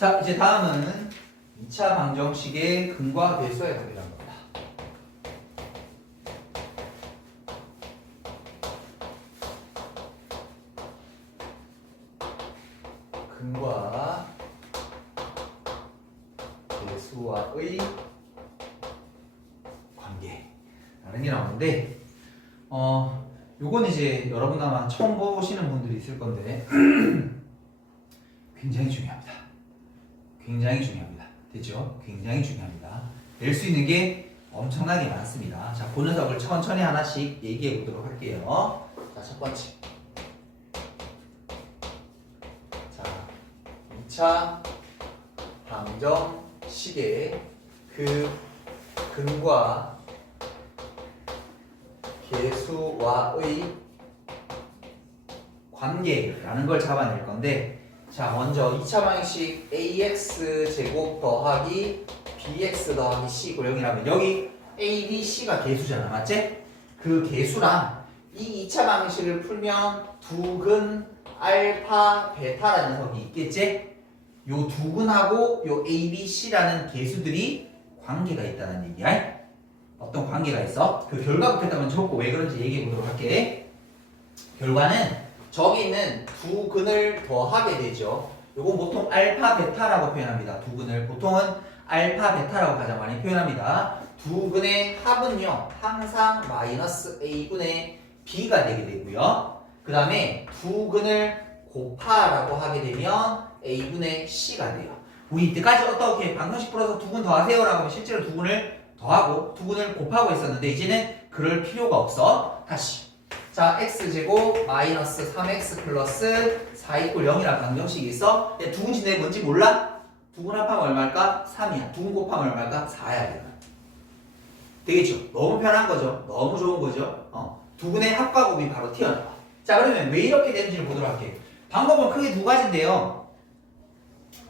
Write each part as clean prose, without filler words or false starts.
자, 이제 다음은 2차 방정식의 근과 배수의 답이라는 겁니다. 근과 배수와의 관계라는 게 나오는데, 요건 이제 여러분 아마 처음 보시는 분들이 있을 건데 굉장히 중요합니다. 굉장히 중요합니다. 됐죠? 굉장히 중요합니다. 낼 수 있는 게 엄청나게 많습니다. 자, 그 녀석을 천천히 하나씩 얘기해 보도록 할게요. 자, 첫 번째. 자, 2차 방정식의 그 근과 계수와의 관계라는 걸 잡아낼 건데, 자, 먼저 2차 방정식 ax 제곱 더하기 bx 더하기 c 고령이라면 여기 a, b, c가 계수잖아, 맞지? 그 계수랑 이 2차 방정식을 풀면 두근 알파 베타라는 녀석이 있겠지? 요 두근하고 요 a, b, c라는 계수들이 관계가 있다는 얘기야. 어떤 관계가 있어? 그 결과부터 일단 먼저 적고 왜 그런지 얘기해 보도록 할게. 결과는 저기 있는 두 근을 더하게 되죠. 요건 보통 알파 베타라고 표현합니다. 두 근을 보통은 알파 베타라고 가장 많이 표현합니다. 두 근의 합은요 항상 마이너스 a분의 b가 되게 되고요. 그 다음에 두 근을 곱하라고 하게 되면 a분의 c가 돼요. 우리 이때까지 어떻게 방정식 풀어서 두 근 더하세요 라고 하면 실제로 두 근을 더하고 두 근을 곱하고 있었는데 이제는 그럴 필요가 없어. 다시. 자, x제곱 마이너스 3x 플러스 4 이꼴 0이라는 방정식이 있어. 두 근씩 내 뭔지 몰라? 두 근 합하면 얼마일까? 3이야. 두 근 곱하면 얼마일까? 4야. 되겠죠? 너무 편한 거죠? 너무 좋은 거죠? 두 근의 합과 곱이 바로 튀어나와. 자, 그러면 왜 이렇게 되는지를 보도록 할게요. 방법은 크게 두 가지인데요.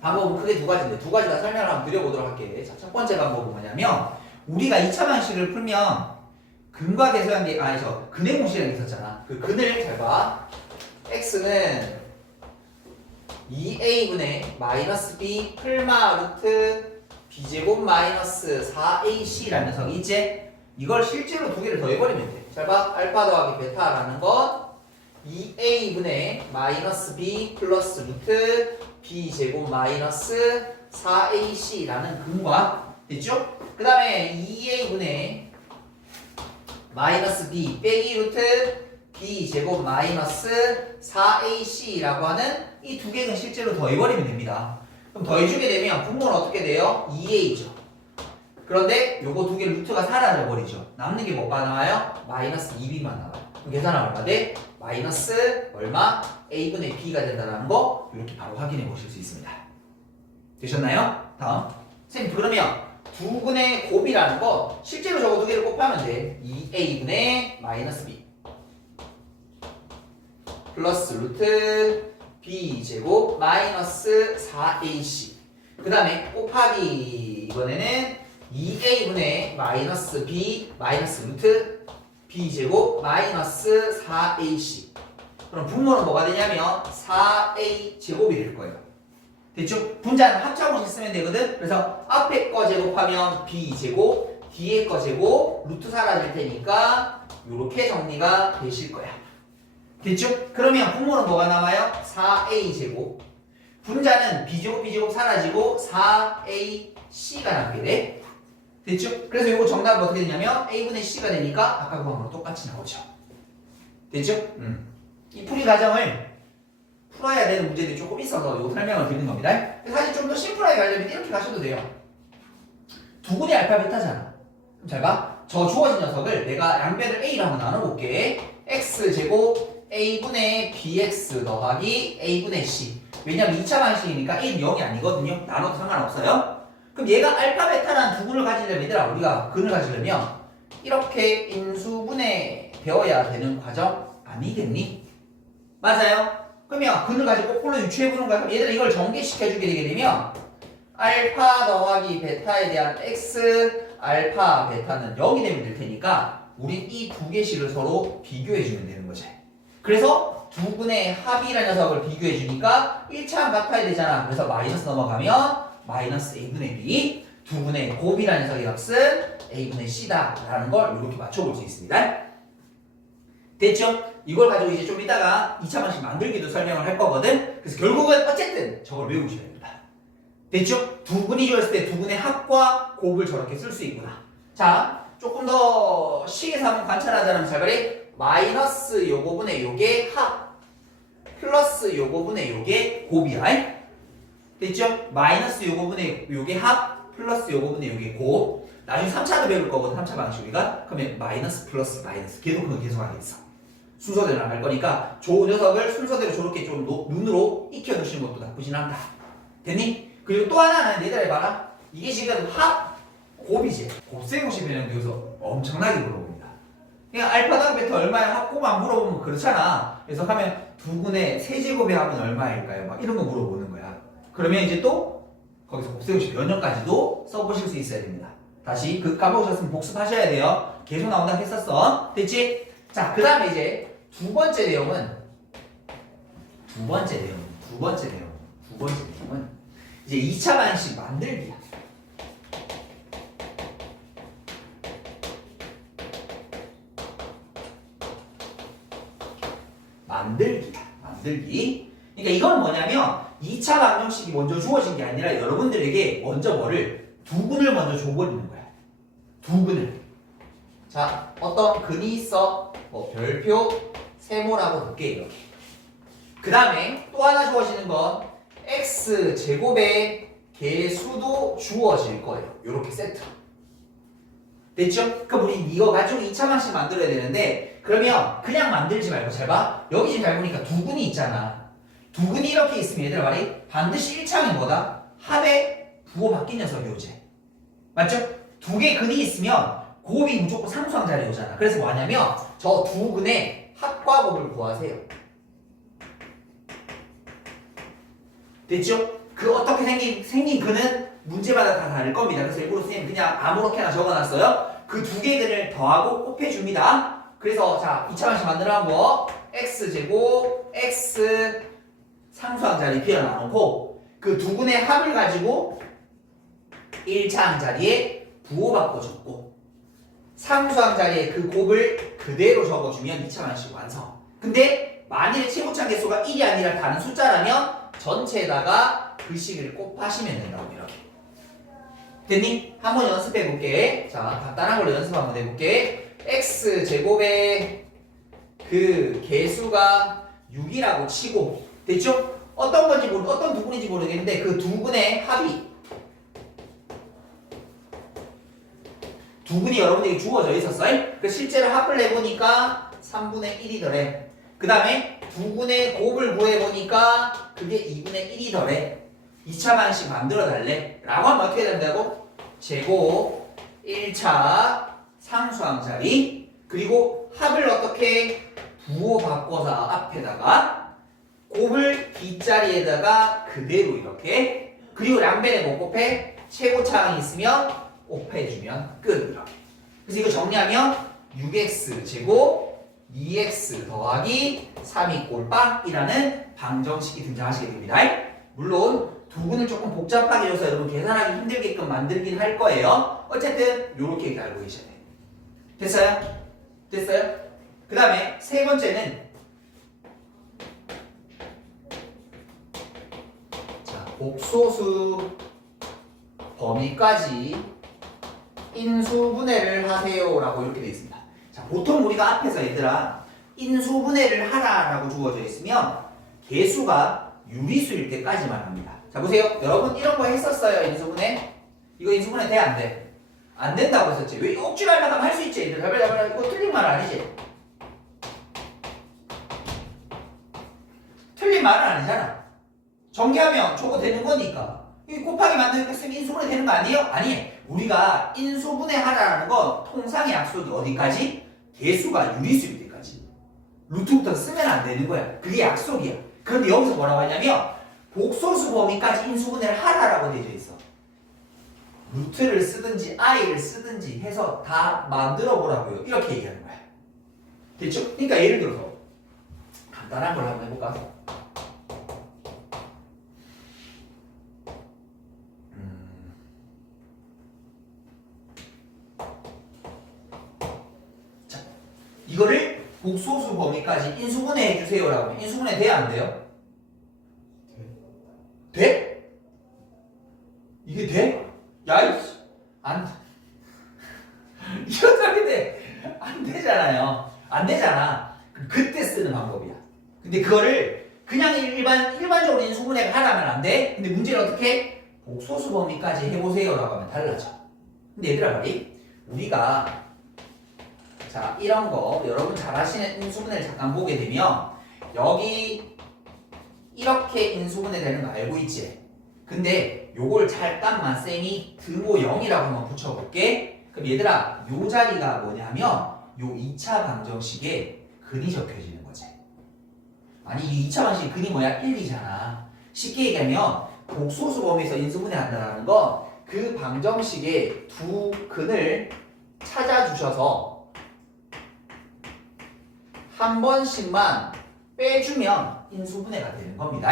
두 가지 다 설명을 한번 드려보도록 할게요. 자, 첫 번째 방법은 뭐냐면 우리가 2차 방식을 풀면 근과 계수한 게 근의 공식이라는 게 있었잖아. 그 근을 잘 봐. x는 2a분의 마이너스 b 풀마 루트 b제곱 마이너스 4ac라는 녀석이 있지? 이걸 실제로 두 개를 더해버리면 돼. 잘 봐. 알파 더하기 베타라는 건 2a분의 마이너스 b 플러스 루트 b제곱 마이너스 4ac라는 근과 됐죠? 그 다음에 2a분의 마이너스 b 빼기 루트 b제곱 마이너스 4ac라고 하는 이 두 개는 실제로 더해버리면 됩니다. 그럼 더해주게 되면 분모는 어떻게 돼요? 2a죠. 그런데 요거 두 개 루트가 사라져버리죠. 남는 게 뭐가 나와요? 마이너스 2b만 나와요. 그럼 계산하면 얼마 돼? 마이너스 얼마? a분의 b가 된다는 거 이렇게 바로 확인해 보실 수 있습니다. 되셨나요? 다음. 선생님 그러면 두 근의 곱이라는 거 실제로 저거 두 개를 곱하면 돼. 2a분의 마이너스 b 플러스 루트 b제곱 마이너스 4ac 그 다음에 곱하기 이번에는 2a분의 마이너스 b 마이너스 루트 b제곱 마이너스 4ac 그럼 분모는 뭐가 되냐면 4a 제곱이 될 거예요. 됐죠? 분자는 합차공식 쓰면 되거든. 그래서 앞에 거 제곱하면 b제곱 뒤에 거 제곱 루트 사라질 테니까 이렇게 정리가 되실 거야. 됐죠? 그러면 분모는 뭐가 남아요? 4a 제곱 분자는 b제곱 사라지고 4ac가 남게 돼. 됐죠? 그래서 이거 정답은 어떻게 되냐면 a분의 c가 되니까 아까 그거랑 똑같이 나오죠. 됐죠? 이 풀이 과정을 풀어야 되는 문제들이 조금 있어서 이 설명을 드리는 겁니다. 사실 좀 더 심플하게 가려면 이렇게 가셔도 돼요. 두 근이 알파 베타잖아. 그럼 잘 봐. 저 주어진 녀석을 내가 양변을 a로 한번 나눠볼게. x제곱 a분의 bx 더하기 a분의 c. 왜냐면 2차 방식이니까 a는 0이 아니거든요. 나눠도 상관없어요. 그럼 얘가 알파 베타라는 두 근을 가지려면 얘들아 우리가 근을 가지려면 이렇게 인수분해 되어야 되는 과정 아니겠니? 맞아요? 그러면 근을 가지고 거꾸로 유추해보는 거야. 그럼 얘들아 이걸 전개시켜주게 되게 되면 알파 더하기 베타에 대한 x 알파 베타는 0이 되면 될 테니까 우린 이 두 개씩을 서로 비교해주면 되는 거지. 그래서 두 분의 합이라는 녀석을 비교해 주니까 1차항 같아야 되잖아. 그래서 마이너스 넘어가면 마이너스 a분의 b, 두 분의 곱이라는 녀석의 값은 a분의 c다라는 걸 이렇게 맞춰볼 수 있습니다. 됐죠? 이걸 가지고 이제 좀 이따가 2차 방식 만들기도 설명을 할 거거든. 그래서 결국은 어쨌든 저걸 외우셔야 됩니다. 됐죠? 두 분이 주었을 때 두 분의 합과 곱을 저렇게 쓸 수 있구나. 자, 조금 더 시에서 한번 관찰하자면 잘 봐리. 마이너스 요거분의 요게 합 플러스 요거분의 요게 곱이야. 됐죠? 마이너스 요거분의 요게 합 플러스 요거분의 요게 곱. 나중에 3차도 배울 거거든. 3차 방식 우리가. 그러면 마이너스 플러스 마이너스 계속 그거 계속 하겠어. 순서대로 나갈 거니까 저 녀석을 순서대로 저렇게 좀 눈으로 익혀두시는 것도 나쁘진 않다. 됐니? 그리고 또 하나는 얘들아 봐라. 이게 지금 합 곱이지. 곱셈없이 변형되어서 엄청나게 물어봅니다. 그냥 알파 더하기 베타 얼마야? 합 곱만 물어보면 그렇잖아. 그래서 하면 두 분의 세제곱의 합은 얼마일까요? 막 이런 거 물어보는 거야. 그러면 이제 또 거기서 곱셈없이 변형까지도 써보실 수 있어야 됩니다. 다시 그 까먹으셨으면 복습하셔야 돼요. 계속 나온다 했었어. 됐지? 자, 그 다음에 이제 두 번째 내용은 이제 2차 방식 만들기야. 만들기. 그러니까 이건 뭐냐면 2차 방정식이 먼저 주어진 게 아니라 여러분들에게 먼저 뭐를 두 근을 먼저 줘버리는 거야. 두 근을. 자, 어떤 근이 있어? 뭐 별표, 세모라고 볼게 이렇게. 그 다음에 또 하나 주어지는 건 x 제곱의 개수도 주어질 거예요. 이렇게 세트. 됐죠? 그럼 우리 이거 가지고 2차 방식 만들어야 되는데 그러면 그냥 만들지 말고 잘 봐. 여기 지금 잘 보니까 두 근이 있잖아. 두 근이 이렇게 있으면 얘들아 말이 반드시 1차항이 뭐다? 합의 부호 바뀐 녀석이 오지. 맞죠? 두 개 근이 있으면 곱이 무조건 상수항 자리에 오잖아. 그래서 뭐 하냐면 저 두 근의 합과 곱을 구하세요. 됐죠? 그 어떻게 생긴 근은 문제마다 다 다를 겁니다. 그래서 일부러 선생님 그냥 아무렇게나 적어놨어요. 그 두 개 근을 더하고 곱해줍니다. 그래서 자 2차 방식 만들어 뭐 x제곱 x 상수항 자리 비워 놔놓고 그 두 근의 합을 가지고 1차항 자리에 부호 바꿔줬고 상수항 자리에 그 곱을 그대로 적어주면 2차 방식 완성. 근데 만일에 최고차 개수가 1이 아니라 다른 숫자라면 전체에다가 글씨를 곱하시면 된다고 이렇게. 됐니? 한번 연습해 볼게. 자, 간단한 걸로 연습 한번 해볼게. x 제곱의 그 개수가 6이라고 치고 됐죠? 어떤 두 분인지 모르겠는데 그 두 분의 합이 두 분이 여러분들에게 주어져 있었어. 그 실제로 합을 내보니까 3분의 1이더래. 그 다음에 두 분의 곱을 구해보니까 그게 2분의 1이더래. 2차 방식 만들어 달래. 라고 하면 어떻게 된다고? 제곱 1차 상수항 자리 그리고 합을 어떻게 부호 바꿔서 앞에다가 곱을 뒷자리에다가 그대로 이렇게 그리고 양변에 못 곱해 최고차항이 있으면 곱해주면 끝 이렇게. 그래서 이거 정리하면 6x 제곱 2x 더하기 3이 꼴빵이라는 방정식이 등장하시게 됩니다. 물론 두 근을 조금 복잡하게 줘서 여러분 계산하기 힘들게끔 만들긴 할 거예요. 어쨌든 요렇게 알고 계셔야 돼요. 됐어요? 됐어요? 그 다음에 세 번째는 자 복소수 범위까지 인수분해를 하세요 라고 이렇게 되어 있습니다. 자 보통 우리가 앞에서 얘들아 인수분해를 하라라고 주어져 있으면 개수가 유리수일 때까지만 합니다. 자 보세요. 여러분 이런 거 했었어요. 인수분해. 이거 인수분해 돼? 안 돼? 안 된다고 했었지. 왜 억지로 하려면 할 수 있지. 이거 틀린 말 아니지? 틀린 말은 아니잖아. 전개하면 저거 되는 거니까. 이 곱하기 만드니까 쓰면 인수분해 되는 거 아니에요? 아니. 우리가 인수분해 하라는 건 통상의 약속이 어디까지? 개수가 유리수일 때까지. 루트부터 쓰면 안 되는 거야. 그게 약속이야. 그런데 여기서 뭐라고 하냐면 복소수 범위까지 인수분해를 하라라고 되어 있어. 루트를 쓰든지 i를 쓰든지 해서 다 만들어 보라고요. 이렇게 얘기하는 거야. 됐죠? 그러니까 예를 들어서 간단한 걸 한번 해볼까? 자, 이거를 복소수 범위까지 인수분해 해주세요라고 하면 인수분해 돼야 안 돼요? 돼? 이게 돼? 야, 이씨. 안, 이거 어떻게 돼? 안 되잖아요. 안 되잖아. 그때 쓰는 방법이야. 근데 그거를 그냥 일반적으로 인수분해를 하라면 안 돼? 근데 문제는 어떻게? 복소수 범위까지 해보세요라고 하면 달라져. 근데 얘들아, 말이 우리가 자, 이런 거 여러분 잘 아시는 인수분해를 잠깐 보게 되면 여기 이렇게 인수분해 되는 거 알고 있지? 근데 요걸 잠깐만 쌤이 등호 0이라고 한번 붙여볼게. 그럼 얘들아, 요 자리가 뭐냐면 요 2차 방정식에 근이 적혀지는 거지. 아니, 이 2차 방정식 근이 뭐야? 1, 2잖아. 쉽게 얘기하면 복소수 범위에서 인수분해 한다는 건 그 방정식의 두 근을 찾아주셔서 한 번씩만 빼주면 인수분해가 되는 겁니다.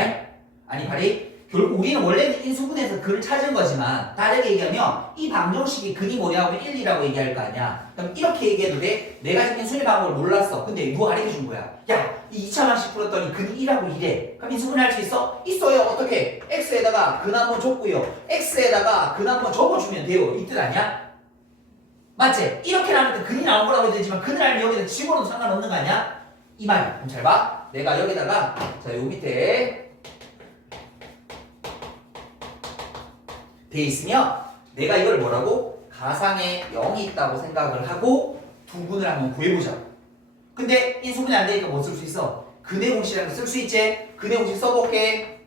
아니, 바리 결국 우리는 원래는 인수분해에서 근을 찾은 거지만 다르게 얘기하면 이 방정식의 근이 뭐냐고 1, 2라고 얘기할 거 아니야. 그럼 이렇게 얘기해도 돼? 내가 지금 인수분해 방법을 몰랐어. 근데 누가 가르쳐 준 거야? 야, 이 2차 방식 풀었더니 근이 1하고 2래. 그럼 인수분해 할 수 있어? 있어요. 어떻게? x에다가 근 한번 줬고요. x에다가 근 한번 적어주면 돼요. 이 뜻 아니야? 맞지? 이렇게 나오니까 근이 나온 거라고 해도 되지만 근을 알면 여기다 집어넣어도 상관없는 거 아니야? 이 말이야. 그럼 잘 봐. 내가 여기다가 자, 요 밑에 돼 있으면 내가 이걸 뭐라고? 가상에 0이 있다고 생각을 하고 두 분을 한번 구해보자. 근데 인수분해 안 되니까 뭐 쓸 수 있어? 근의 공식이라는 거 쓸 수 있지? 근의 공식 써볼게.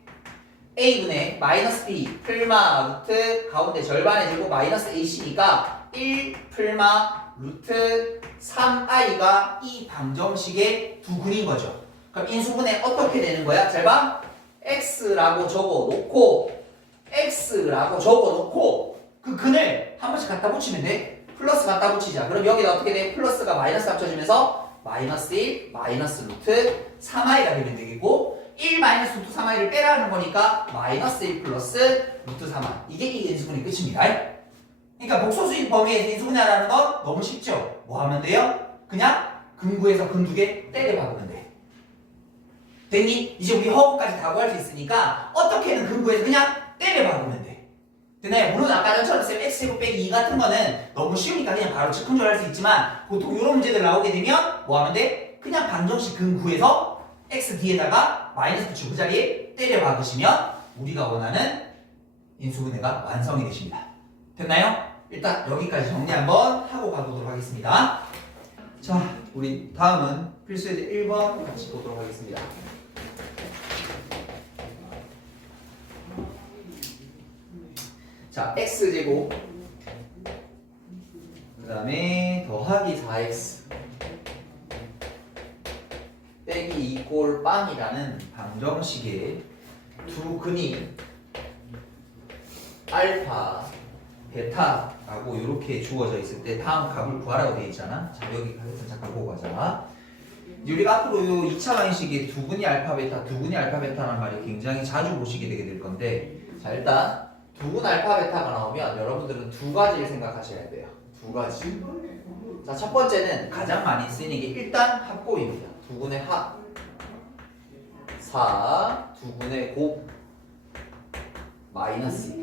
a분의 마이너스 b 풀마 루트 가운데 절반의 제곱 마이너스 ac니까 1 풀마 루트 3i가 이 방정식의 두 근인 거죠. 그럼 인수분해 어떻게 되는 거야? 잘 봐. x라고 적어놓고 x라고 적어놓고 그 근을 한 번씩 갖다 붙이면 돼. 플러스 갖다 붙이자. 그럼 여기다 어떻게 돼? 플러스가 마이너스 합쳐지면서 마이너스 1 마이너스 루트 3i가 되면 되겠고 1 마이너스 루트 3i를 빼라는 거니까 마이너스 1 플러스 루트 3i. 이게 이 인수분해 끝입니다. 그러니까 복소수인 범위에서 인수분해하라는 건 너무 쉽죠? 뭐 하면 돼요? 그냥 근구에서 근 두 개 때려 박으면 돼. 됐니? 이제 우리 허구까지 다 구할 수 있으니까 어떻게든 근구에서 그냥 때려 박으면 돼. 근데 물론 아까 전처럼 x제곱 빼기 2 같은 거는 너무 쉬우니까 그냥 바로 즉흥적으로 할 수 있지만 보통 이런 문제들 나오게 되면 뭐 하면 돼? 그냥 방정식 근구에서 x 뒤에다가 마이너스 붙이고 그 자리에 때려 박으시면 우리가 원하는 인수분해가 완성이 되십니다. 됐나요? 일단 여기까지 정리 한번 하고 가보도록 하겠습니다. 자, 우리 다음은 필수예제 1번 같이 보도록 하겠습니다. 자, x제곱 그 다음에 더하기 4x 빼기 2 꼴 빵이라는 방정식의 두 근이 알파, 베타라고 이렇게 주어져 있을 때 다음 값을 구하라고 되어 있잖아. 자, 여기 가서 잠깐 보고 가자. 우리가 앞으로 이 2차 방식의 두 근이 알파, 베타, 두 근이 알파, 베타라는 말이 굉장히 자주 보시게 되게 될 건데 자, 일단 두 근 알파, 베타가 나오면 여러분들은 두 가지를 생각하셔야 돼요. 두 가지. 자, 첫 번째는 가장 많이 쓰이는 게 일단 합곱입니다. 두 근의 합 4, 두 근의 곱 마이너스.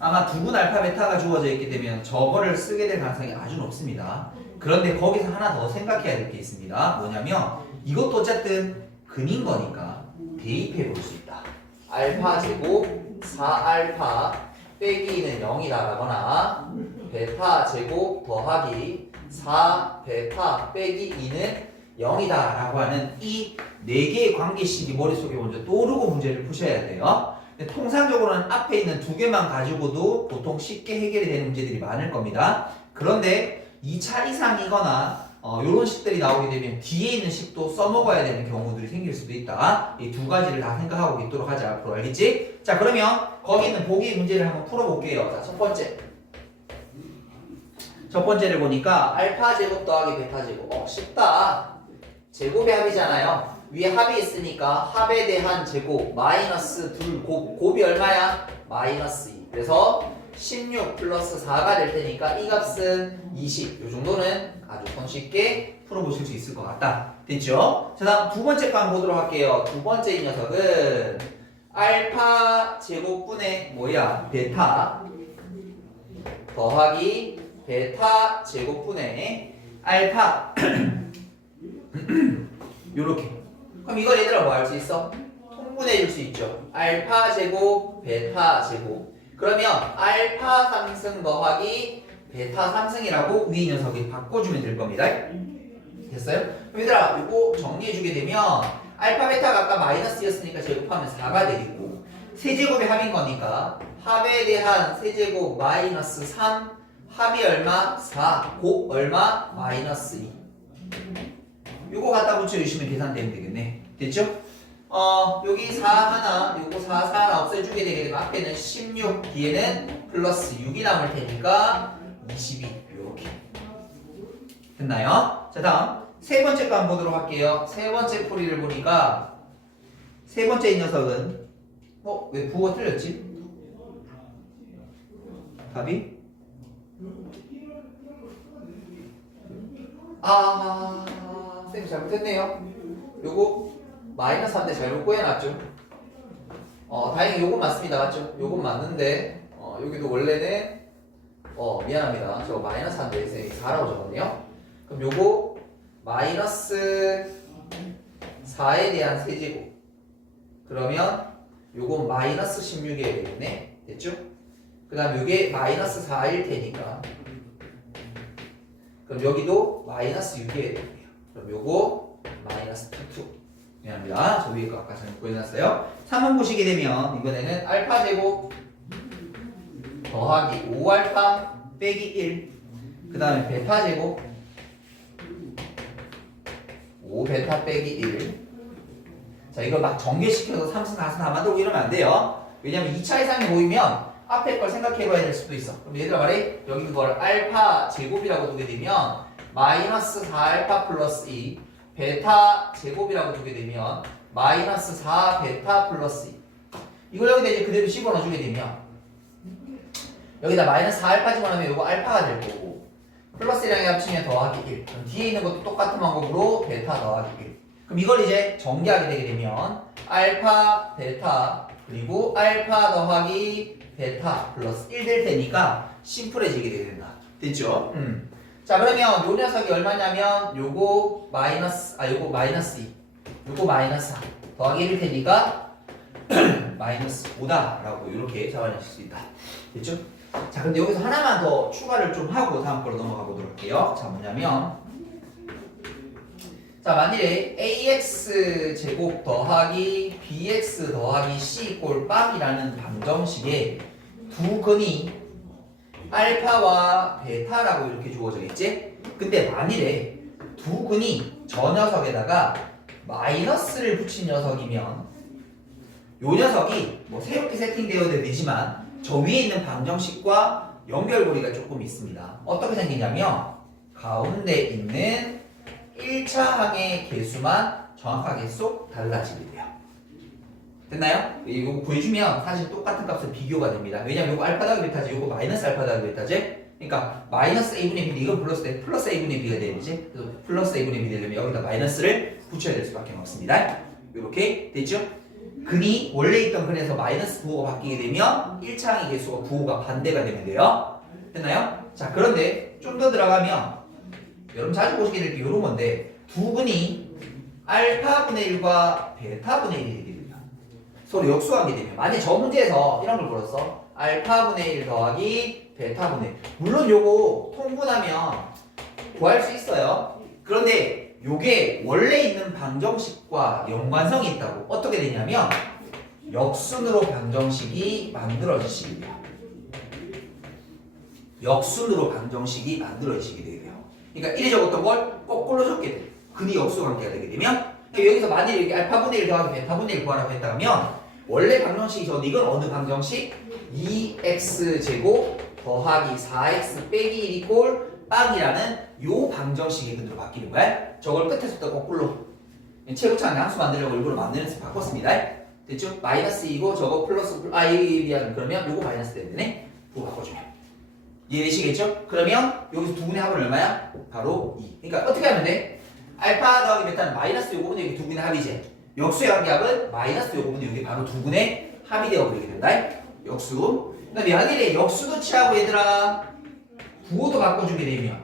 아마 두 근 알파, 베타가 주어져 있게 되면 저거를 쓰게 될 가능성이 아주 높습니다. 그런데 거기서 하나 더 생각해야 될 게 있습니다. 뭐냐면 이것도 어쨌든 근인 거니까 대입해 볼 수 있다. 알파 제곱 4알파 빼기는 0이라거나 베타 제곱 더하기 4베타 빼기 2는 0이다 라고 하는 이 4개의 관계식이 머릿속에 먼저 떠오르고 문제를 푸셔야 돼요. 근데 통상적으로는 앞에 있는 두 개만 가지고도 보통 쉽게 해결이 되는 문제들이 많을 겁니다. 그런데 2차 이상이거나 이런 식들이 나오게 되면 뒤에 있는 식도 써먹어야 되는 경우들이 생길 수도 있다. 이 두 가지를 다 생각하고 있도록 하자. 앞으로 알겠지? 자, 그러면 거기 있는 보기 문제를 한번 풀어볼게요. 자, 첫 번째. 첫 번째를 보니까 알파 제곱 더하기 베타 제곱. 쉽다. 제곱의 합이잖아요. 위에 합이 있으니까 합에 대한 제곱 마이너스 곱이 얼마야? 마이너스 2. 그래서 16 플러스 4가 될 테니까 이 값은 20. 이 정도는 아주 손쉽게 풀어보실 수 있을 것 같다. 됐죠? 자, 다음 두 번째 거 한번 보도록 할게요. 두 번째 이 녀석은 알파 제곱분의 뭐야? 베타 더하기 베타 제곱분의 알파 요렇게. 그럼 이걸 얘들아 뭐 할 수 있어? 통분해 줄 수 있죠. 알파 제곱 베타 제곱. 그러면 알파 3승 더하기 베타 3승이라고 위 녀석이 바꿔주면 될 겁니다. 됐어요? 그럼 얘들아 이거 정리해주게 되면 알파 베타가 아까 마이너스였으니까 제곱하면 4가 되겠고 세제곱의 합인 거니까 합에 대한 세제곱 마이너스 3 합이 얼마? 4 곱 얼마? 마이너스 2 요거 갖다 붙여주시면 계산되면 되겠네. 됐죠? 여기 4 하나 요거 4 하나 없애주게 되게 되면 앞에는 16 뒤에는 플러스 6이 남을 테니까 22 요렇게 됐나요? 자 다음 세 번째 거 한번 보도록 할게요. 세 번째 풀이를 보니까 세 번째 이 녀석은 왜 부호가 틀렸지? 답이? 쌤이 잘못했네요. 요거 마이너스 3대 잘못 구해놨죠? 다행히 요건 맞습니다. 맞죠? 요건 맞는데 여기도 원래는 미안합니다. 저 마이너스 3대 쌤이 4라고 적었네요. 그럼 요거 마이너스 4에 대한 세제곱 그러면 요건 마이너스 16이 되겠네. 됐죠? 그 다음 요게 마이너스 4일 테니까 그럼 여기도 마이너스 6이 되겠네요. 그럼 요거 마이너스 2 미안합니다. 저 위에 거 아까 잘못 구해놨어요. 3번 보시게 되면 이번에는 알파 제곱 더하기 5알파 빼기 1 그 다음에 베타 제곱 5베타 빼기 1 자 이걸 막 전개시켜서 3승 4승 다 만들고 이러면 안 돼요. 왜냐면 2차 이상이 보이면 앞에 걸 생각해봐야 될 수도 있어. 그럼 얘들아 말해 여기 있는 걸 알파 제곱이라고 두게 되면 마이너스 4알파 플러스 2 베타 제곱이라고 두게 되면 마이너스 4 베타 플러스 2 이걸 여기다 이제 그대로 집어넣어주게 되면 여기다 마이너스 4알파 집어넣으면 이거 알파가 될 거고 플러스랑 합치면 더하기 1 그럼 뒤에 있는 것도 똑같은 방법으로 베타 더하기 1 그럼 이걸 이제 전개하게 되게 되면 알파 베타 그리고 알파 더하기 베타 플러스 1 될 테니까 심플해지게 되게 된다. 됐죠? 자 그러면 요 녀석이 얼마냐면 요거 마이너스 2 요거 마이너스 4 더하기 1일 테니까 마이너스 5다라고 이렇게 잡아내실 수 있다. 됐죠? 자 근데 여기서 하나만 더 추가를 좀 하고 다음 거로 넘어가 보도록 할게요. 자 뭐냐면 자 만일에 ax 제곱 더하기 bx 더하기 c 꼴 빵이라는 방정식에 두 근이 알파와 베타라고 이렇게 주어져 있지? 근데 만일에 두 근이 저 녀석에다가 마이너스를 붙인 녀석이면 요 녀석이 뭐 새롭게 세팅되어야 되지만 저 위에 있는 방정식과 연결고리가 조금 있습니다. 어떻게 생기냐면 가운데 있는 1차 항의 개수만 정확하게 쏙 달라지게 돼요. 됐나요? 이거 구해주면 사실 똑같은 값은 비교가 됩니다. 왜냐면 이거 알파 더하기 베타지, 이거 마이너스 알파 더하기 베타지. 그러니까 마이너스 a분의 b, 이건 플러스 a분의 b가 되는지. 그래서 플러스 a분의 b 되려면 여기다 마이너스를 붙여야 될 수밖에 없습니다. 이렇게 됐죠? 근이 원래 있던 근에서 마이너스 부호가 바뀌게 되면 1차 항의 개수가 부호가 반대가 되면 돼요. 됐나요? 자 그런데 좀 더 들어가면 여러분 자주 보시게 될 게 이런 건데 두 근이 알파분의 1과 베타분의 1이 되게 됩니다. 서로 역수하게 되면 만약 저 문제에서 이런 걸 물었어. 알파분의 1 더하기 베타분의 1 물론 요거 통분하면 구할 수 있어요. 그런데 요게 원래 있는 방정식과 연관성이 있다고. 어떻게 되냐면 역순으로 방정식이 만들어지시게 돼요. 역순으로 방정식이 만들어지게 돼요. 그러니까 이리 적었던 걸 거꾸로 적게 돼요. 근이 역수 관계가 되게 되면 여기서 만약에 이렇게 알파분의 1 더하기 베타분의 1 구하라고 했다면 원래 방정식이 전 이건 어느 방정식? 2x제곱 더하기 4x 빼기 1 이꼴 빵이라는 요 방정식의 근으로 바뀌는 거야. 저걸 끝에서부터 거꾸로 최고차항 함수 만들려고 일부러 만드는 바꿨습니다. 됐죠? 마이너스 2고 저거 플러스 미안 그러면 요거 마이너스 되네. 그거 바꿔주면 이해되시겠죠? 그러면 여기서 두 분의 합은 얼마야? 바로 2. 그러니까 어떻게 하면 돼? 알파 더하기 베타는 마이너스 요거분의 여기 두 분의 합이지. 역수의 관계합은 마이너스 요거분의 여기 바로 두 분의 합이 되어버리게 된다. 역수. 그다음에 여기에 역수도 취하고 얘들아 부호도 바꿔주게 되면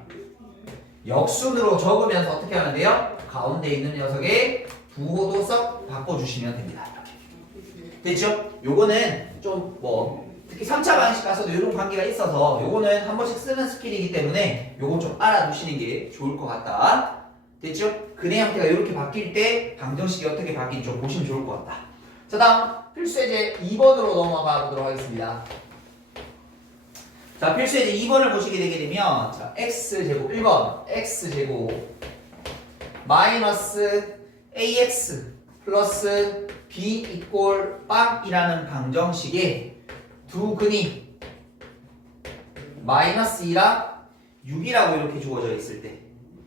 역순으로 적으면서 어떻게 하면 돼요? 가운데 있는 녀석의 부호도 썩 바꿔주시면 됩니다. 이렇게. 됐죠? 요거는 좀 뭐 특히 3차 방식 가서도 이런 관계가 있어서 요거는 한 번씩 쓰는 스킬이기 때문에 요건 좀 알아두시는 게 좋을 것 같다. 됐죠? 근의 형태가 이렇게 바뀔 때 방정식이 어떻게 바뀌는지 좀 보시면 좋을 것 같다. 자, 다음 필수예제 2번으로 넘어가 보도록 하겠습니다. 자, 필수예제 2번을 보시게 되게 되면 자, x제곱 1번 x제곱 마이너스 ax 플러스 b 이꼴 빵이라는 방정식에 두 근이 마이너스 2랑 6이라고 이렇게 주어져 있을 때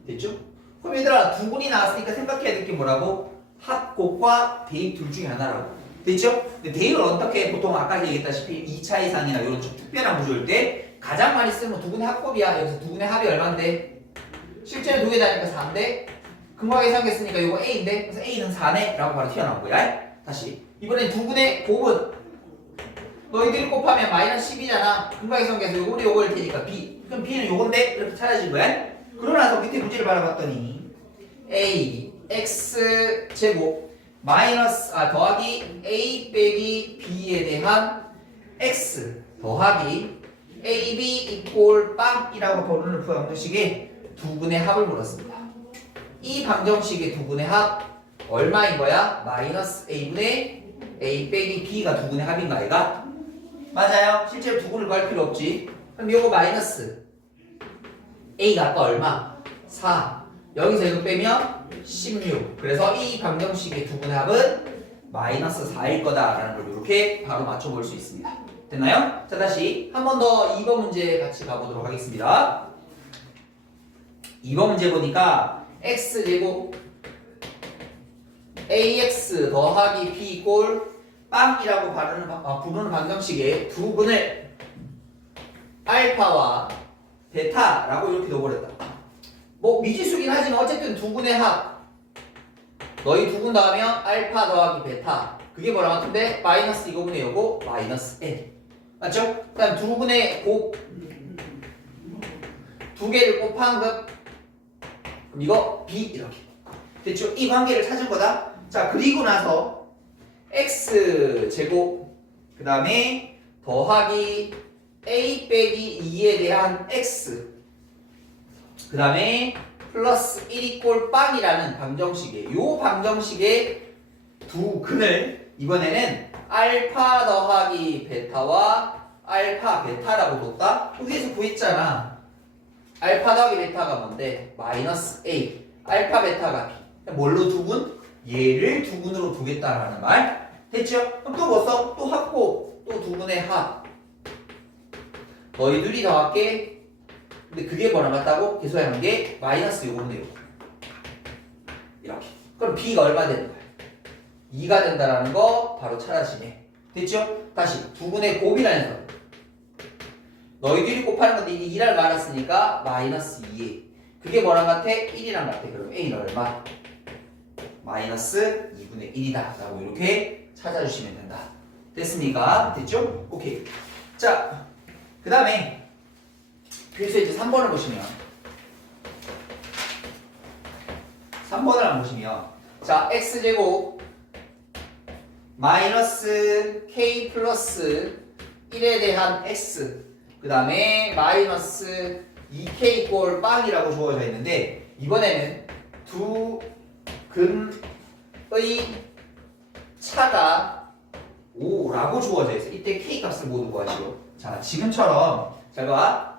됐죠? 그럼 얘들아 두 근이 나왔으니까 생각해야 될 게 뭐라고? 합곱과 대입 둘 중에 하나라고 됐죠? 근데 대입을 어떻게 보통 아까 얘기했다시피 2차 이상이나 이런 좀 특별한 구조일 때 가장 많이 쓰는 건 두 근의 합곱이야. 여기서 두 근의 합이 얼만데? 실제로 두 개 다니까 4인데 금방 예상했으니까 이거 A인데 그래서 A는 4네 라고 바로 튀어나온 거야. 다시 이번엔 두 근의 곱은 너희들이 곱하면 마이너스 10이잖아. 금방 예상해서 요거를 요거일 테니까 B 그럼 B는 요건데 이렇게 찾아진 거야. 그러고 나서 밑에 문제를 바라봤더니 A X 제곱 마이너스 더하기 A 빼기 B에 대한 X 더하기 AB 이꼴 빵이라고 부르는 그 방정식에 두 분의 합을 물었습니다. 이 방정식의 두 분의 합 얼마인 거야? 마이너스 A분의 A 빼기 B가 두 분의 합인가 아이가? 맞아요. 실제로 두 분을 구할 필요 없지. 그럼 이거 마이너스 A가 아까 얼마? 4. 여기서 이거 빼면 16. 그래서 이 방정식의 두 분의 합은 마이너스 4일 거다라는 걸 이렇게 바로 맞춰볼 수 있습니다. 됐나요? 자, 다시 한 번 더 2번 문제 같이 가보도록 하겠습니다. 2번 문제 보니까 x제곱 ax 더하기 b 이꼴 빵이라고 부르는 방정식의 두 분을 알파와 베타라고 이렇게 넣어버렸다. 뭐 미지수긴 하지만 어쨌든 두 분의 합 너희 두 분 더하면 알파 더하기 베타 그게 뭐라 같은데 마이너스 이거분의 요거 마이너스 L 맞죠? 그 다음 두 분의 곱 두 개를 곱한 것 그럼 이거 B 이렇게 됐죠? 이 관계를 찾은 거다. 자 그리고 나서 X 제곱 그 다음에 더하기 A 빼기 2에 대한 X 그 다음에 플러스 1이꼴 빵이라는 방정식에 요 방정식의 두 근을 이번에는 알파 더하기 베타와 알파 베타라고 뒀다. 여기에서 구했잖아. 알파 더하기 베타가 뭔데? 마이너스 A 알파 베타가 B 뭘로 두군? 얘를 두군으로 두겠다라는 말 됐죠? 그럼 또 뭐 써? 또 합곱 또 두군의 합 너희들이 더할게 근데 그게 뭐랑 같다고? 계속하는 게 마이너스 요건데 요거 이렇게 그럼 B가 얼마 되는 거야? 2가 된다라는 거 바로 찾아지네 됐죠? 다시 두분의 곱이라는 거 너희들이 곱하는 건데 이게 2를 말았으니까 마이너스 2에 그게 뭐랑 같아? 1이랑 같아 그럼 A는 얼마? 마이너스 2분의 1이다 라고 이렇게 찾아주시면 된다 됐습니까? 됐죠? 오케이 자 그 다음에 필수 이제 3번을 보시면 3번을 한번 보시면 자 x제곱 마이너스 k 플러스 1에 대한 x 그 다음에 마이너스 2k 꼴 빵이라고 주어져 있는데 이번에는 두 근의 차가 5라고 주어져 있어요. 이때 k 값을 모두 구하시오. 자 지금처럼 잘 봐.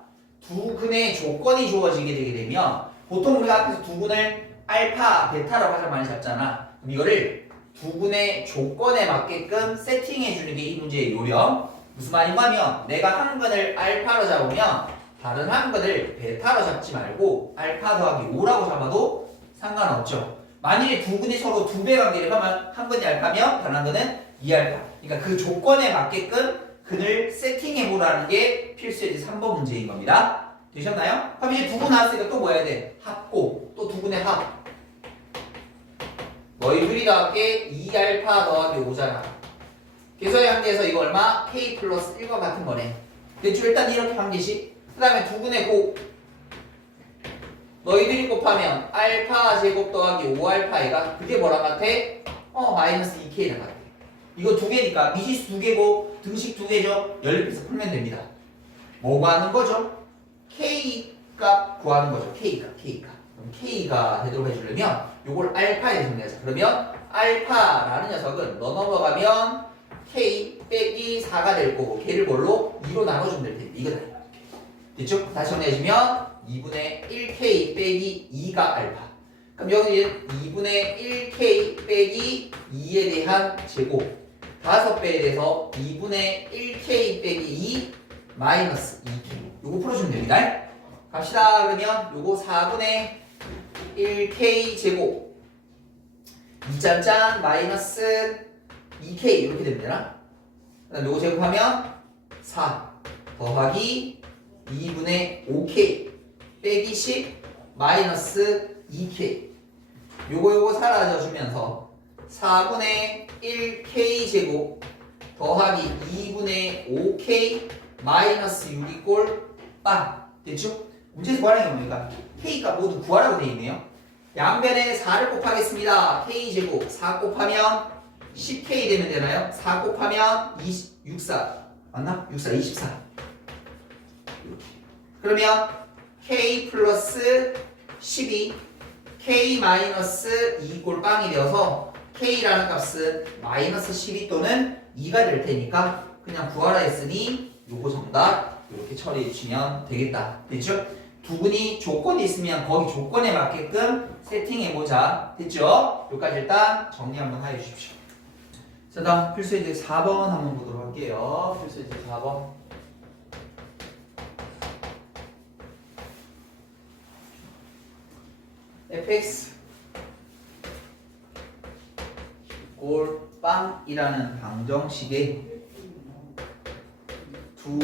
두 근의 조건이 주어지게 되게 되면 보통 우리가 앞에서 두 근을 알파, 베타라고 가장 많이 잡잖아. 그럼 이거를 두 근의 조건에 맞게끔 세팅해 주는 게 이 문제의 요령. 무슨 말인가 하면 내가 한 근을 알파로 잡으면 다른 한 근을 베타로 잡지 말고 알파 더하기 5라고 잡아도 상관없죠. 만일에 두 근이 서로 두 배 관계를 하면 한 근이 알파면 다른 한 근은 2알파. 그러니까 그 조건에 맞게끔 근을 세팅해보라는 게 필수예제 3번 문제인 겁니다. 되셨나요? 그럼 이제 두 근 나왔으니까 또 뭐 해야 돼? 합고. 또 두 근의 합. 너희 둘이 더하게 2알파 더하기 5잖아. 계수의 한계에서 이거 얼마? K 플러스 1과 같은 거네. 됐죠? 일단 이렇게 한 개씩. 그 다음에 두 근의 곱. 너희들이 곱하면 알파 제곱 더하기 5알파이가 그게 뭐랑 같아? 마이너스 2K랑 같아. 이거 두 개니까 미지수 두 개고 등식 두 개죠? 연립해서 풀면 됩니다. 뭐 구하는 거죠? K 값 구하는 거죠. K 값. 그럼 K가 되도록 해주려면 요걸 알파에 정리하자. 그러면 알파라는 녀석은 너 넘어가면 K 빼기 4가 될 거고 걔를 뭘로? 2로 나눠주면 될 텐데 이거다. 됐죠? 다시 정리해주면 2분의 1K 빼기 2가 알파. 그럼 여기는 2분의 1K 빼기 2에 대한 제곱 5배에 대해서 2분의 1K 빼기 2 마이너스 2K 요거 풀어주면 됩니다. 갑시다. 그러면 요거 4분의 1K 제곱 2짠짠 마이너스 2K 이렇게 됩니다. 그 다음 요거 제곱하면 4 더하기 2분의 5K 빼기 10 마이너스 2K 요거 사라져주면서 4분의 1K 제곱 더하기 2분의 5K 마이너스 6이 꼴빵 됐죠? 문제에서 구하는 게 뭡니까? K가 모두 구하라고 되어 있네요. 양변에 4를 곱하겠습니다. K 제곱 4 곱하면 10K 되면 되나요? 4 곱하면 64 맞나? 64 24 이렇게. 그러면 K 플러스 12 K 마이너스 2 꼴빵이 되어서 K라는 값은 마이너스 12 또는 2가 될 테니까 그냥 구하라 했으니 요거 정답 이렇게 처리해 주시면 되겠다. 됐죠? 두 분이 조건이 있으면 거기 조건에 맞게끔 세팅해보자. 됐죠? 여기까지 일단 정리 한번 해 주십시오. 자, 다음 필수예제 4번 한번 보도록 할게요. 필수예제 4번. fx 골빵이라는 방정식에 두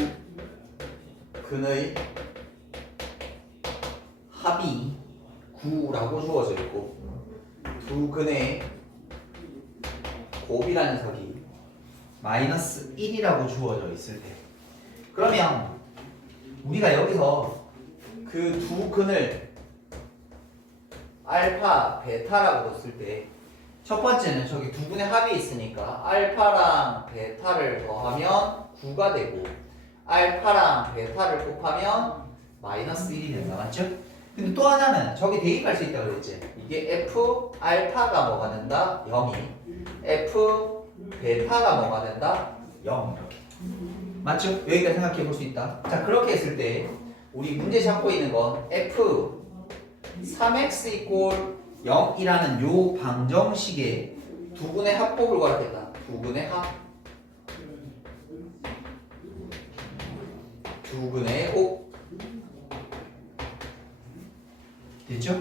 근의 합이 9라고 주어져 있고 두 근의 곱이라는 녀석이 마이너스 1이라고 주어져 있을 때 그러면 우리가 여기서 그 두 근을 알파, 베타라고 뒀을 때 첫 번째는 저기 두 분의 합이 있으니까 알파랑 베타를 더하면 9가 되고 알파랑 베타를 곱하면 마이너스 1이 된다. 맞죠? 근데 또 하나는 저기 대입할 수 있다고 그랬지? 이게 F 알파가 뭐가 된다? 0이 F 베타가 뭐가 된다? 0 이렇게 맞죠? 여기까지 생각해 볼 수 있다. 자 그렇게 했을 때 우리 문제 잡고 있는 건 F 3x 이꼴 0이라는 요 방정식에 두 분의 합법을 구하겠다. 두 분의 합. 두 분의 곱. 됐죠?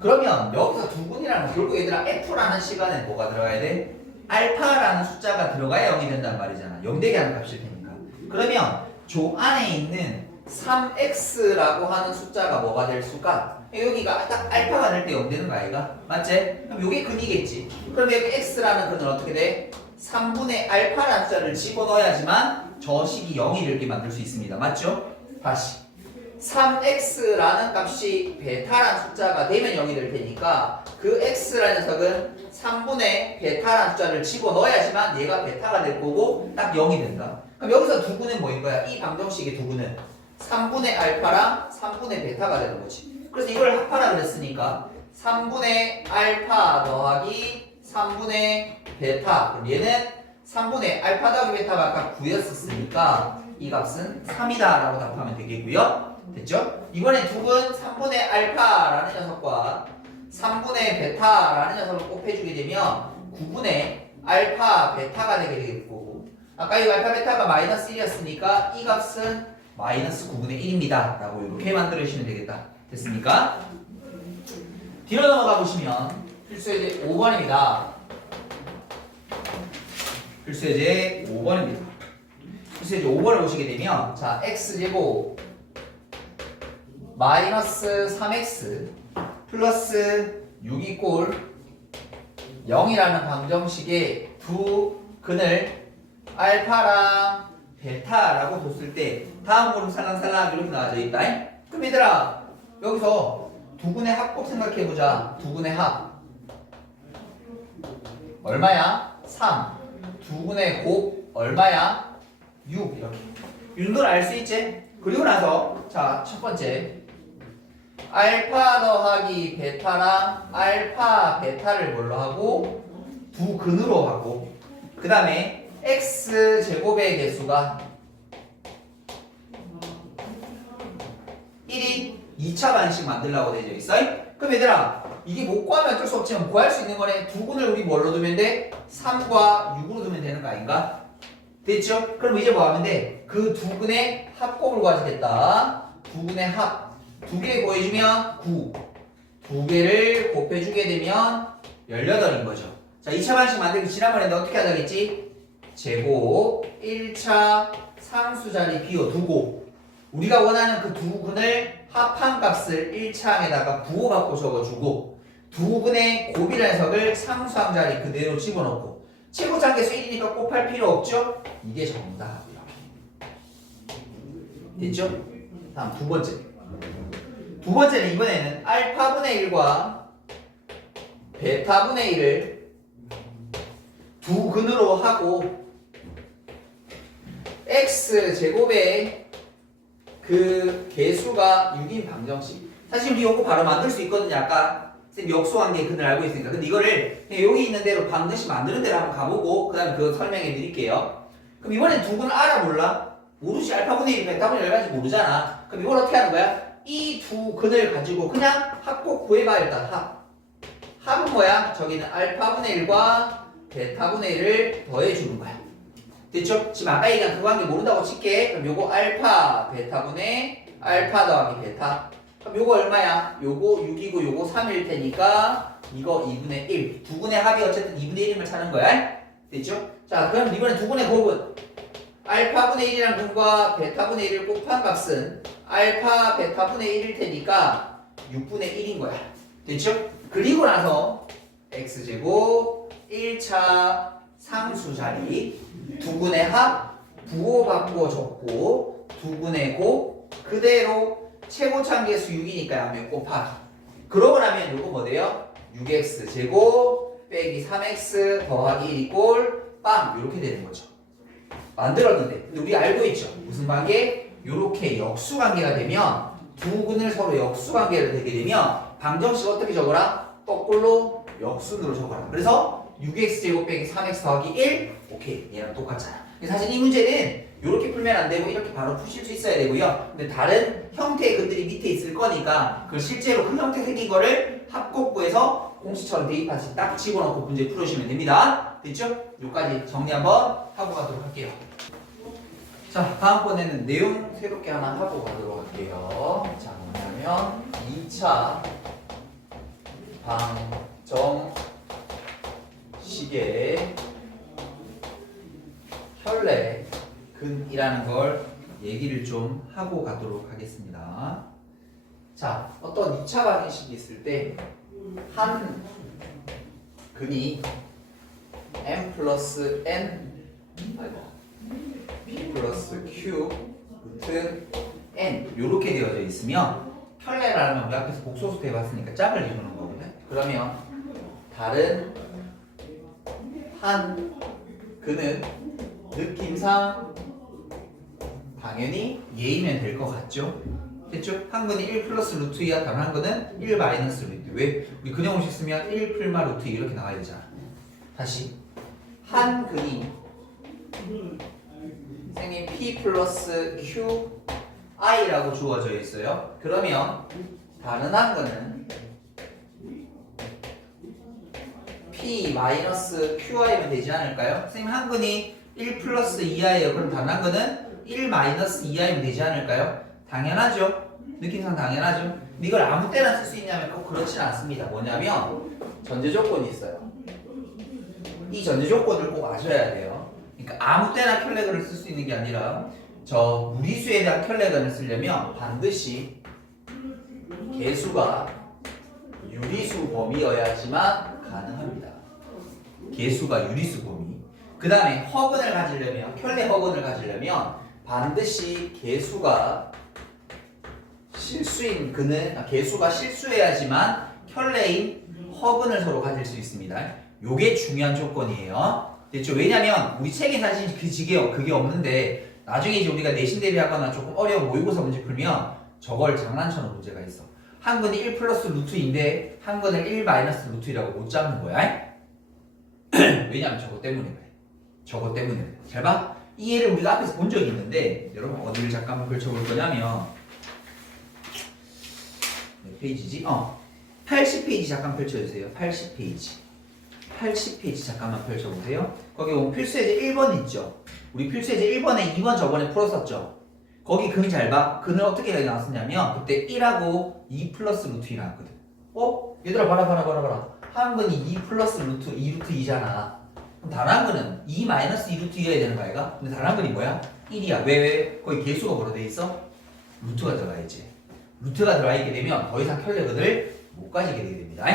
그러면 여기서 두 분이라는 건 결국 얘들아 F라는 시간에 뭐가 들어가야 돼? 알파라는 숫자가 들어가야 0이 된단 말이잖아. 0 되게 하는 값일 테니까. 그러면 조 안에 있는 3x라고 하는 숫자가 뭐가 될 수가? 여기가 딱 알파가 될 때 0 되는 거 아이가? 맞지? 그럼 요게 근이겠지. 그럼 여기 x라는 근은 어떻게 돼? 3분의 알파라는 숫자를 집어넣어야지만 저 식이 0이 되게 만들 수 있습니다. 맞죠? 다시 3x라는 값이 베타라는 숫자가 되면 0이 될 테니까 그 x라는 녀석은 3분의 베타라는 숫자를 집어넣어야지만 얘가 베타가 될 거고 딱 0이 된다. 그럼 여기서 두 근은 뭐인 거야? 이 방정식의 두 근은 3분의 알파랑 3분의 베타가 되는 거지. 그래서 이걸 합하라 그랬으니까 3분의 알파 더하기 3분의 베타. 그럼 얘는 3분의 알파 더하기 베타가 아까 9였었으니까 이 값은 3이다 라고 답하면 되겠고요. 됐죠? 이번에 두 근 3분의 알파라는 녀석과 3분의 베타라는 녀석을 곱해주게 되면 9분의 알파 베타가 되게 되겠고 아까 이 알파 베타가 마이너스 1이었으니까 이 값은 마이너스 9분의 1입니다 라고 이렇게 만들어주시면 되겠다. 됐습니까? 뒤로 넘어가 보시면 필수예제 5번입니다. 필수예제 5번입니다. 필수예제 5번을 보시게 되면 자 x제곱 마이너스 3x 플러스 6이 꼴 0이라는 방정식의 두 근을 알파랑 베타라고 뒀을 때 다음 그룹 살랑살랑 이렇게 나와져 있다. 그럼 얘들아 여기서 두 근의 합곱 생각해보자. 두 근의 합 얼마야? 3. 두 근의 곱 얼마야? 6. 이렇게 이 정도는 알 수 있지? 그리고 나서 자 첫 번째 알파 더하기 베타랑 알파 베타를 뭘로 하고 두 근으로 하고 그 다음에 x 제곱의 개수가 1이 2차 반식 만들라고 되어 있어. 그럼 얘들아 이게 못 구하면 어쩔 수 없지만 구할 수 있는 거네. 두 근을 우리 뭘로 두면 돼? 3과 6으로 두면 되는 거 아닌가? 됐죠? 그럼 이제 뭐 하면 돼? 그 두 근의 합곱을 구하시겠다. 두 근의 합 두 개 구해주면 9. 두 개를 곱해주게 되면 18인 거죠. 자, 2차 반식 만들기 지난번에 어떻게 하자겠지? 제곱 1차 상수 자리 비워두고 우리가 원하는 그 두 근을 합한 값을 1차항에다가 부호받고 적어주고 두 근의 곱이라는 석을 상수항 자리 그대로 집어넣고 최고차계수 1이니까 곱할 필요 없죠? 이게 정답이야. 됐죠? 다음 두 번째. 두 번째는 이번에는 알파분의 1과 베타분의 1을 두 근으로 하고 x제곱의 그 개수가 6인 방정식. 사실 우리 이거 바로 만들 수 있거든요. 아까 쌤 역수관계 근을 알고 있으니까. 근데 이거를 그냥 여기 있는 대로 방정식 만드는 대로 한번 가보고 그 다음에 그거 설명해 드릴게요. 그럼 이번엔 두 근을 알아 몰라? 모르지. 알파분의 1, 베타분의 1 얼마인지 모르잖아. 그럼 이걸 어떻게 하는 거야? 이 두 근을 가지고 그냥 합곱 구해봐. 일단 합은 뭐야? 저기는 알파분의 1과 베타분의 1을 더해주는 거야. 됐죠? 지금 아까 얘기한 그 관계 모른다고 칠게. 그럼 요거 알파 베타분의 알파 더하기 베타. 그럼 요거 얼마야? 요거 6이고 요거 3일 테니까 이거 2분의 1. 두 근의 합이 어쨌든 2분의 1임을 찾는 거야. 됐죠? 자, 그럼 이번에 두 근의 곱은 알파분의 1이랑 근과 베타분의 1을 곱한 값은 알파 베타분의 1일 테니까 6분의 1인 거야. 됐죠? 그리고 나서 x제곱 1차 상수 자리 두 근의 합 부호 바꾸어 적고 두 근의 곱 그대로 최고차계수 6이니까 양면 곱하기. 그러고 나면 요거 뭐 돼요? 6x 제곱 빼기 3x 더하기 1이 꼴 빵 이렇게 되는 거죠. 만들었는데 근데 우리 알고 있죠? 무슨 관계? 요렇게 역수관계가 되면 두 근을 서로 역수관계를 되게 되면 방정식 어떻게 적어라? 거꾸로 역순으로 적어라. 그래서 6x제곱 빼기 3x 더하기 1 오케이 얘랑 똑같잖아. 사실 이 문제는 이렇게 풀면 안 되고 이렇게 바로 푸실 수 있어야 되고요. 근데 다른 형태의 근들이 밑에 있을 거니까 그걸 실제로 그 형태 생긴 거를 합곡구에서 공식처럼 대입하시 딱 집어넣고 문제 풀으시면 됩니다. 됐죠? 여기까지 정리 한번 하고 가도록 할게요. 자, 다음번에는 내용 새롭게 하나 하고 가도록 할게요. 자, 뭐냐면 2차 방정식의 혈례 근이라는 걸 얘기를 좀 하고 가도록 하겠습니다. 자, 어떤 2차 방정식이 있을 때 한 근이 m 플러스 n p 플러스 q 루트 n 이렇게 되어져 있으면 혈례라는 우리 앞에서 복소수 해봤으니까 짝을 이루는 거거든. 그러면 다른 한 근은 느낌상 당연히 얘이면 될 것 같죠? 됐죠? 한 근이 1 플러스 루트 2야. 다른 한 근은 1 마이너스 루트 2. 왜? 우리 근형공식 쓰면 1 풀마 루트 2 이렇게 나와야 되잖아. 다시 한 근이 선생님 p 플러스 q i라고 주어져 있어요. 그러면 다른 한 근은 p 마이너스 qi면 되지 않을까요? 선생님 한 근이 1 플러스 2i예요. 그럼 다른 한 근은 1 마이너스 2i면 되지 않을까요? 당연하죠. 느낌상 당연하죠. 이걸 아무 때나 쓸 수 있냐면 꼭 그렇지는 않습니다. 뭐냐면 전제 조건이 있어요. 이 전제 조건을 꼭 아셔야 돼요. 그러니까 아무 때나 켤레근을 쓸 수 있는 게 아니라 저 무리수에 대한 켤레근을 쓰려면 반드시 개수가 유리수 범위여야지만 가능합니다. 개수가 유리수 범위. 그 다음에 허근을 가지려면 켤레 허근을 가지려면 반드시 개수가 실수인 근을 개수가 실수해야지만 켤레인 허근을 서로 가질 수 있습니다. 요게 중요한 조건이에요. 됐죠? 왜냐면 우리 책에 사실 그게 없는데 나중에 이제 우리가 내신 대비하거나 조금 어려운 모의고사 문제 풀면 저걸 장난쳐놓은 문제가 있어. 한 근이 1 플러스 루트인데 한 근을 1 마이너스 루트라고 못 잡는 거야. 왜냐면 저거 때문에 그래. 저거 때문에 그래. 잘 봐. 이 예를 우리가 앞에서 본 적이 있는데 여러분 어디를 잠깐만 펼쳐볼 거냐면 몇 페이지지? 80페이지 잠깐 펼쳐주세요. 80페이지. 80페이지 잠깐만 펼쳐보세요. 거기 보면 필수예제 1번 있죠? 우리 필수예제 1번에 2번 저번에 풀었었죠? 거기 근 잘 봐. 근을 어떻게 나왔었냐면 그때 1하고 2 플러스 루트 1 나왔거든. 얘들아 봐라. 한 근이 2 플러스 루트 2 루트 2잖아. 그럼 다른 한 근은 2 마이너스 2 루트 2여야 되는 거 아이가? 근데 다른 한 근이 뭐야? 1이야. 왜? 거기 개수가 뭐로 돼 있어? 루트가 들어가 있지. 루트가 들어가 있게 되면 더 이상 켤레근을 못 가지게 되게 됩니다.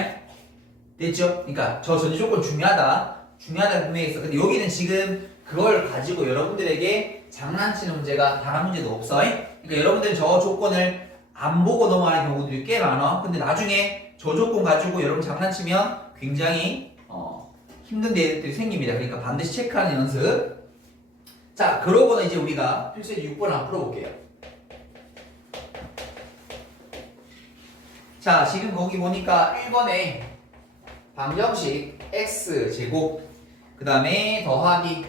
됐죠? 그러니까 저 전제 조건 중요하다 분명히 있어. 근데 여기는 지금 그걸 가지고 여러분들에게 장난치는 문제가 단 한 문제도 없어. 그러니까 여러분들은 저 조건을 안 보고 넘어가는 경우들이 꽤 많아. 근데 나중에 저 조건 가지고 여러분 장난치면 굉장히 힘든 데들이 생깁니다. 그러니까 반드시 체크하는 연습. 자, 그러고는 이제 우리가 필수예제 6번 한번 풀어볼게요. 자, 지금 거기 보니까 1번에 방정식 x제곱 그 다음에 더하기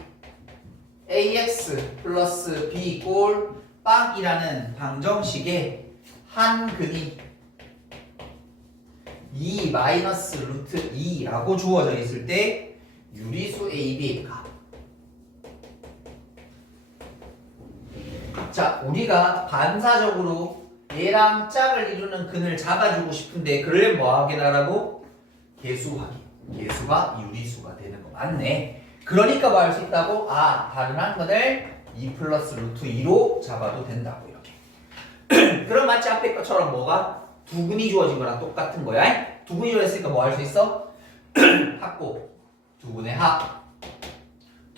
ax 플러스 b 꼴 빵이라는 방정식에 한 근이 2 마이너스 루트 2라고 주어져 있을 때 유리수 AB의 값. 자, 우리가 반사적으로 얘랑 짝을 이루는 근을 잡아주고 싶은데 그러려면 뭐 확인하라고? 개수 확인. 개수가 유리수가 되는 거 맞네. 그러니까 뭐 할 수 있다고? 다른 한 근을 2 플러스 루트 2로 잡아도 된다고 이렇게. 그럼 마치 앞에 것처럼 뭐가? 두 근이 주어진 거랑 똑같은 거야. 두 근이 주어졌으니까 뭐 할 수 있어? 합곱. 두 근의 합.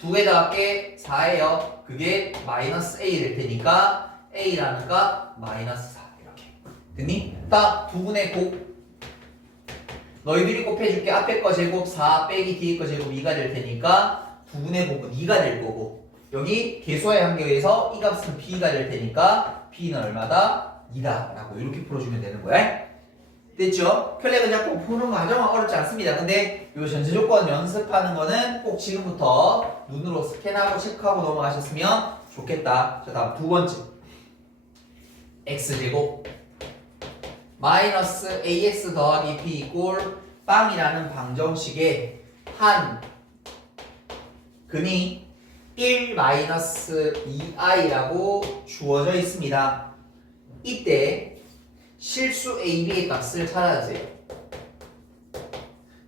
두 개 더합게 4예요. 그게 마이너스 a 될 테니까 a라는 값 마이너스 4 이렇게. 됐니? 딱 두 근의 곱. 너희들이 곱해줄게. 앞에 거 제곱 4 빼기 뒤에 거 제곱 2가 될 테니까 두 근의 곱은 2가 될 거고 여기 개수와의 한계에서 이 값은 b가 될 테니까 b는 얼마다? 2다 라고 이렇게 풀어주면 되는 거야. 됐죠? 켤레근 잡고 푸는 과정은 어렵지 않습니다. 근데 요 전제 조건 연습하는 거는 꼭 지금부터 눈으로 스캔하고 체크하고 넘어가셨으면 좋겠다. 자, 다음 두 번째. x제곱 마이너스 ax 더하기 b 꼴 빵이라는 방정식에 한 근이 1 마이너스 2i라고 주어져 있습니다. 이때 실수 AB의 값을 찾아주세요.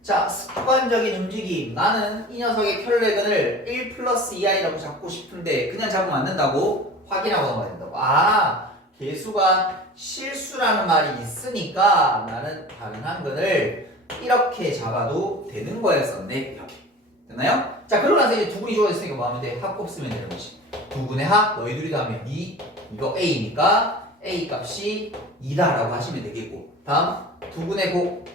자, 습관적인 움직임. 나는 이 녀석의 켤레근을 1 플러스 2i라고 잡고 싶은데 그냥 잡으면 안 된다고? 확인하고 넘어야 된다고. 개수가 실수라는 말이 있으니까 나는 다른 한 근을 이렇게 잡아도 되는 거였었네. 이렇게. 됐나요? 자, 그러고 나서 이제 두 근이 주어졌으니까 뭐 하면 돼? 합 곱쓰면 되는 거지. 두 근의 합, 너희들이 더하면 2, 이거 a니까 a 값이 2다라고 하시면 되겠고. 다음, 두 근의 곱.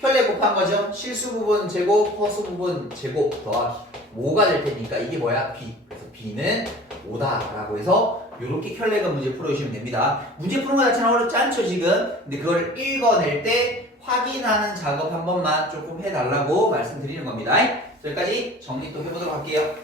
켤레 곱한 거죠? 실수 부분 제곱, 허수 부분 제곱 더하기 5가 될 테니까 이게 뭐야? b. 그래서 b는 5다라고 해서 이렇게 켤레근 문제 풀어주시면 됩니다. 문제 푸는 거 자체는 어렵지 않죠, 지금? 근데 그걸 읽어낼 때 확인하는 작업 한 번만 조금 해달라고 말씀드리는 겁니다. 여기까지 정리 또 해보도록 할게요.